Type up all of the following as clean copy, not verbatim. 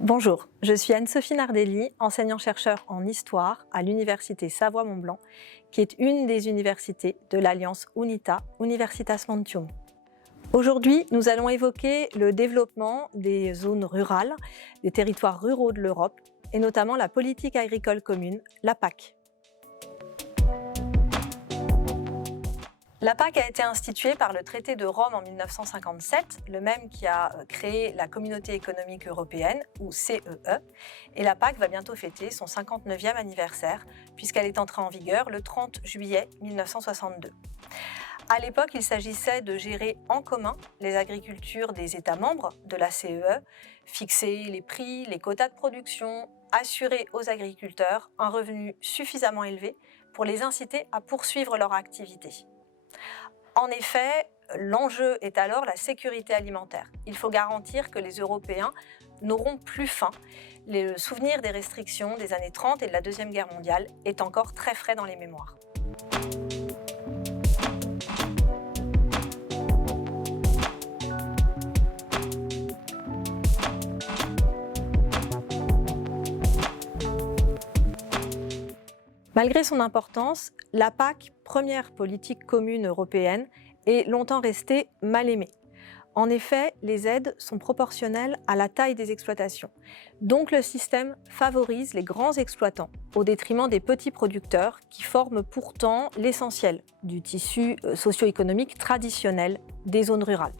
Bonjour, je suis Anne-Sophie Nardelli, enseignant-chercheur en histoire à l'Université Savoie-Mont-Blanc, qui est une des universités de l'Alliance UNITA, Universitas Monthium. Aujourd'hui, nous allons évoquer le développement des zones rurales, des territoires ruraux de l'Europe, et notamment la politique agricole commune, la PAC. La PAC a été instituée par le traité de Rome en 1957, le même qui a créé la Communauté économique européenne, ou CEE, et la PAC va bientôt fêter son 59e anniversaire, puisqu'elle est entrée en vigueur le 30 juillet 1962. À l'époque, il s'agissait de gérer en commun les agricultures des États membres de la CEE, fixer les prix, les quotas de production, assurer aux agriculteurs un revenu suffisamment élevé pour les inciter à poursuivre leur activité. En effet, l'enjeu est alors la sécurité alimentaire. Il faut garantir que les Européens n'auront plus faim. Le souvenir des restrictions des années 30 et de la Deuxième Guerre mondiale est encore très frais dans les mémoires. Malgré son importance, la PAC, première politique commune européenne, est longtemps restée mal aimée. En effet, les aides sont proportionnelles à la taille des exploitations. Donc le système favorise les grands exploitants au détriment des petits producteurs qui forment pourtant l'essentiel du tissu socio-économique traditionnel des zones rurales.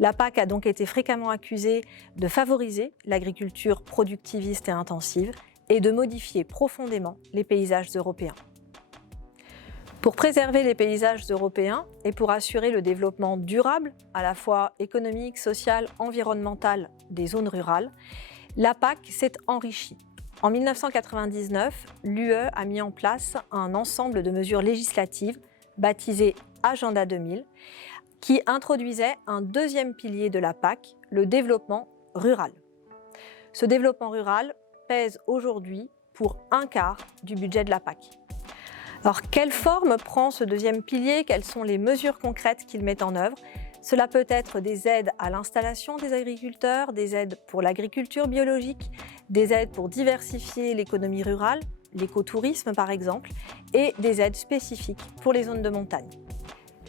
La PAC a donc été fréquemment accusée de favoriser l'agriculture productiviste et intensive et de modifier profondément les paysages européens. Pour préserver les paysages européens et pour assurer le développement durable, à la fois économique, social, environnemental des zones rurales, la PAC s'est enrichie. En 1999, l'UE a mis en place un ensemble de mesures législatives baptisé Agenda 2000, qui introduisait un deuxième pilier de la PAC, le développement rural. Ce développement rural pèse aujourd'hui pour un quart du budget de la PAC. Alors, quelle forme prend ce deuxième pilier? Quelles sont les mesures concrètes qu'il met en œuvre? Cela peut être des aides à l'installation des agriculteurs, des aides pour l'agriculture biologique, des aides pour diversifier l'économie rurale, l'écotourisme par exemple, et des aides spécifiques pour les zones de montagne.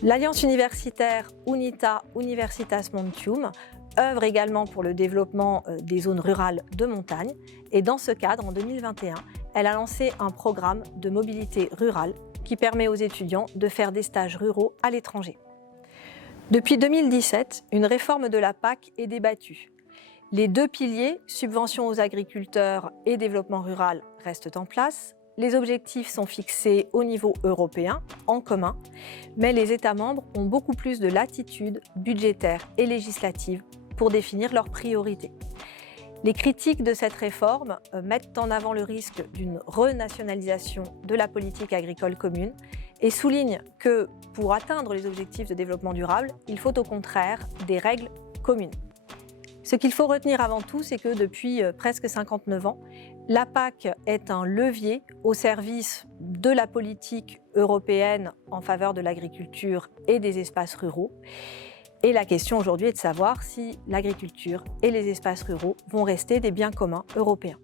L'Alliance universitaire UNITA Universitas Monthium œuvre également pour le développement des zones rurales de montagne et dans ce cadre, en 2021, elle a lancé un programme de mobilité rurale qui permet aux étudiants de faire des stages ruraux à l'étranger. Depuis 2017, une réforme de la PAC est débattue. Les deux piliers, subventions aux agriculteurs et développement rural, restent en place. Les objectifs sont fixés au niveau européen, en commun, mais les États membres ont beaucoup plus de latitude budgétaire et législative pour définir leurs priorités. Les critiques de cette réforme mettent en avant le risque d'une renationalisation de la politique agricole commune et soulignent que pour atteindre les objectifs de développement durable, il faut au contraire des règles communes. Ce qu'il faut retenir avant tout, c'est que depuis presque 59 ans, la PAC est un levier au service de la politique européenne en faveur de l'agriculture et des espaces ruraux. Et la question aujourd'hui est de savoir si l'agriculture et les espaces ruraux vont rester des biens communs européens.